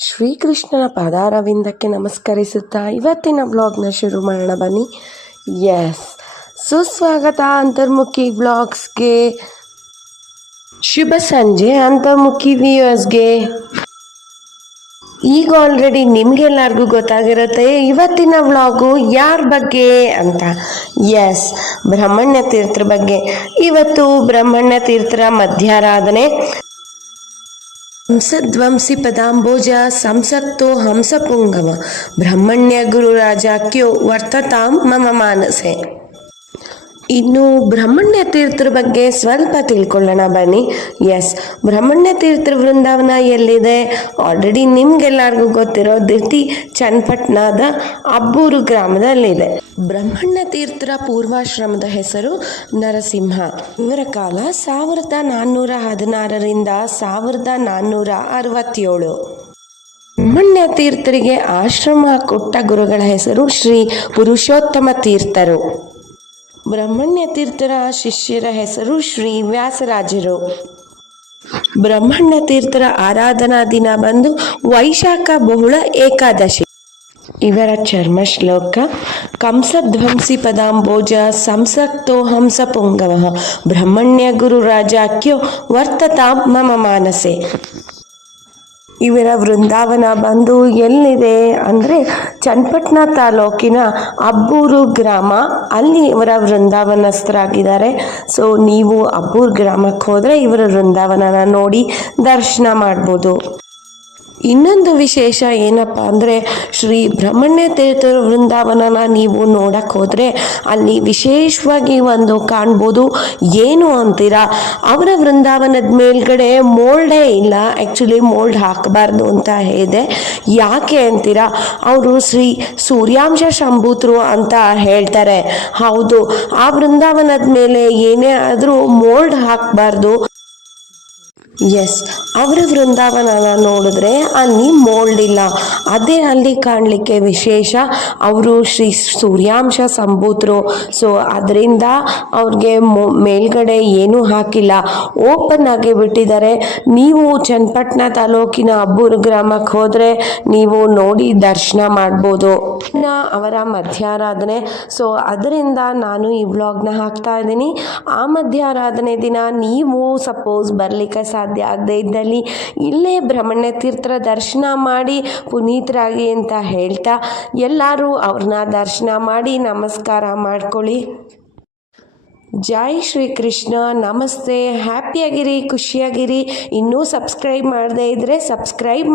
ಶ್ರೀಕೃಷ್ಣನ ಪಾದಾರವಿಂದಕ್ಕೆ ನಮಸ್ಕರಿಸುತ್ತಾ ಇವತ್ತಿನ ವ್ಲಾಗ್ನ ಶುರು ಮಾಡೋಣ ಬನ್ನಿ. ಸುಸ್ವಾಗತ ಅಂತರ್ಮುಖಿ ವ್ಲಾಗ್ಸ್ಗೆ. ಶುಭ ಸಂಜೆ ಅಂತರ್ಮುಖಿ ವ್ಯೂಯರ್ಸ್ಗೆ. ಈಗ ಆಲ್ರೆಡಿ ನಿಮ್ಗೆಲ್ಲರಿಗೂ ಗೊತ್ತಾಗಿರುತ್ತೆ ಇವತ್ತಿನ ವ್ಲಾಗು ಯಾರ ಬಗ್ಗೆ ಅಂತ. ಬ್ರಹ್ಮಣ್ಯ ತೀರ್ಥರ ಬಗ್ಗೆ. ಇವತ್ತು ಬ್ರಹ್ಮಣ್ಯ ತೀರ್ಥರ ಮಧ್ಯಾರಾಧನೆ. ಹಂಸಧ್ವಂಸಿ ಪದಾಂಬೋಜ ಸಂಸಕ್ತೋ ಹಂಸಪುಂಗವ ಬ್ರಹ್ಮಣ್ಯ ಗುರುರಾಜಾಕ್ಯೋ ವರ್ತತಾಂ ಮಮ ಮಾನಸೆ. ಇನ್ನು ಬ್ರಹ್ಮಣ್ಯ ತೀರ್ಥರ ಬಗ್ಗೆ ಸ್ವಲ್ಪ ತಿಳ್ಕೊಳ್ಳೋಣ ಬನ್ನಿ. ಬ್ರಹ್ಮಣ್ಯ ತೀರ್ಥರ ವೃಂದಾವನ ಎಲ್ಲಿದೆ? ಆಲ್ರೆಡಿ ನಿಮ್ಗೆಲ್ಲರಿಗೂ ಗೊತ್ತಿರೋ ದಿರ್ತಿ ಚನ್ನಪಟ್ಟಣದ ಅಬ್ಬೂರು ಗ್ರಾಮದಲ್ಲಿದೆ. ಬ್ರಹ್ಮಣ್ಯ ತೀರ್ಥರ ಪೂರ್ವಾಶ್ರಮದ ಹೆಸರು ನರಸಿಂಹ. ಇವರ ಕಾಲ 1416ರಿಂದ 1467. ಬ್ರಹ್ಮಣ್ಯ ತೀರ್ಥರಿಗೆ ಆಶ್ರಮ ಕೊಟ್ಟ ಗುರುಗಳ ಹೆಸರು ಶ್ರೀ ಪುರುಷೋತ್ತಮ ತೀರ್ಥರು. ಬ್ರಹ್ಮಣ್ಯ ತೀರ್ಥರ ಶಿಷ್ಯರ ಹೆಸರು ಶ್ರೀ ವ್ಯಾಸರಾಜರು. ಬ್ರಹ್ಮಣ್ಯ ತೀರ್ಥರ ಆರಾಧನಾ ದಿನ ಬಂದು ವೈಶಾಖ ಬಹುಳ ಏಕಾದಶಿ. ಇವರ ಚರ್ಮ ಶ್ಲೋಕ: ಕಂಸಧ್ವಂಸಿ ಪದಾಂಬೋಜ ಸಂಸಕ್ತೋ ಹಂಸ ಪುಂಗವ ಬ್ರಹ್ಮಣ್ಯ ಗುರು ರಾಜಾಕ್ಯೋ ವರ್ತತಾಂ ಮಮ ಮಾನಸೆ. ಇವರ ವೃಂದಾವನ ಬಂದು ಎಲ್ಲಿದೆ ಅಂದರೆ ಚನ್ನಪಟ್ಟಣ ತಾಲೂಕಿನ ಅಬ್ಬೂರು ಗ್ರಾಮ, ಅಲ್ಲಿ ಇವರ ವೃಂದಾವನಸ್ಥರಾಗಿದ್ದಾರೆ. ಸೊ ನೀವು ಅಬ್ಬೂರು ಗ್ರಾಮಕ್ಕೆ ಹೋದರೆ ಇವರ ವೃಂದಾವನನ ನೋಡಿ ದರ್ಶನ ಮಾಡ್ಬೋದು. ಇನ್ನೊಂದು ವಿಶೇಷ ಏನಪ್ಪ ಅಂದರೆ ಶ್ರೀ ಬ್ರಹ್ಮಣ್ಯ ತೀರ್ಥರ ವೃಂದಾವನನ ನೀವು ನೋಡಕ್ಕೆ ಹೋದರೆ ಅಲ್ಲಿ ವಿಶೇಷವಾಗಿ ಒಂದು ಕಾಣ್ಬೋದು. ಏನು ಅಂತೀರಾ, ಅವರ ವೃಂದಾವನದ ಮೇಲ್ಗಡೆ ಮೋಲ್ಡೇ ಇಲ್ಲ. ಆ್ಯಕ್ಚುಲಿ ಮೋಲ್ಡ್ ಹಾಕಬಾರ್ದು ಅಂತ ಇದೆ. ಯಾಕೆ ಅಂತೀರಾ, ಅವರು ಶ್ರೀ ಸೂರ್ಯಾಂಶ ಸಂಭೂತರು ಅಂತ ಹೇಳ್ತಾರೆ. ಹೌದು, ಆ ವೃಂದಾವನದ ಮೇಲೆ ಏನೇ ಆದರೂ ಮೋಲ್ಡ್ ಹಾಕಬಾರ್ದು. ಅವರ ವೃಂದಾವನನ ನೋಡಿದ್ರೆ ಅಲ್ಲಿ ಮೋಲ್ಡ್ ಇಲ್ಲ. ಅದೇ ಅಲ್ಲಿ ಕಾಣಲಿಕ್ಕೆ ವಿಶೇಷ. ಅವರು ಶ್ರೀ ಸೂರ್ಯಾಂಶ ಸಂಭೂತರು. ಸೊ ಅದರಿಂದ ಅವ್ರಿಗೆ ಮೇಲ್ಗಡೆ ಏನೂ ಹಾಕಿಲ್ಲ, ಓಪನ್ ಆಗಿ ಬಿಟ್ಟಿದ್ದಾರೆ. ನೀವು ಚನ್ನಪಟ್ಟಣ ತಾಲೂಕಿನ ಅಬ್ಬೂರು ಗ್ರಾಮಕ್ಕೆ ಹೋದರೆ ನೀವು ನೋಡಿ ದರ್ಶನ ಮಾಡ್ಬೋದು. ಅವರ ಮಧ್ಯಾರಾಧನೆ. ಸೊ ಅದರಿಂದ ನಾನು ಈ ವ್ಲಾಗ್ನ ಹಾಕ್ತಾ ಇದ್ದೀನಿ. ಆ ಮಧ್ಯಾರಾಧನೆ ದಿನ ನೀವು ಸಪೋಸ್ ಬರಲಿಕ್ಕೆ ಸಾಧ್ಯ ಆಗದೆ ಇದ್ದಲ್ಲಿ ಇಲ್ಲೇ ಬ್ರಹ್ಮಣ್ಯ ತೀರ್ಥರ ದರ್ಶನ ಮಾಡಿ ಪುನೀತರಾಗಿ ಅಂತ ಹೇಳ್ತಾ ಎಲ್ಲರೂ ಅವ್ರನ್ನ ದರ್ಶನ ಮಾಡಿ ನಮಸ್ಕಾರ ಮಾಡ್ಕೊಳ್ಳಿ. ಜೈ ಶ್ರೀಕೃಷ್ಣ. ನಮಸ್ತೆ. ಹ್ಯಾಪಿಯಾಗಿರಿ, ಖುಷಿಯಾಗಿರಿ. ಇನ್ನೂ ಸಬ್ಸ್ಕ್ರೈಬ್ ಮಾಡದೇ ಇದ್ದರೆ ಸಬ್ಸ್ಕ್ರೈಬ್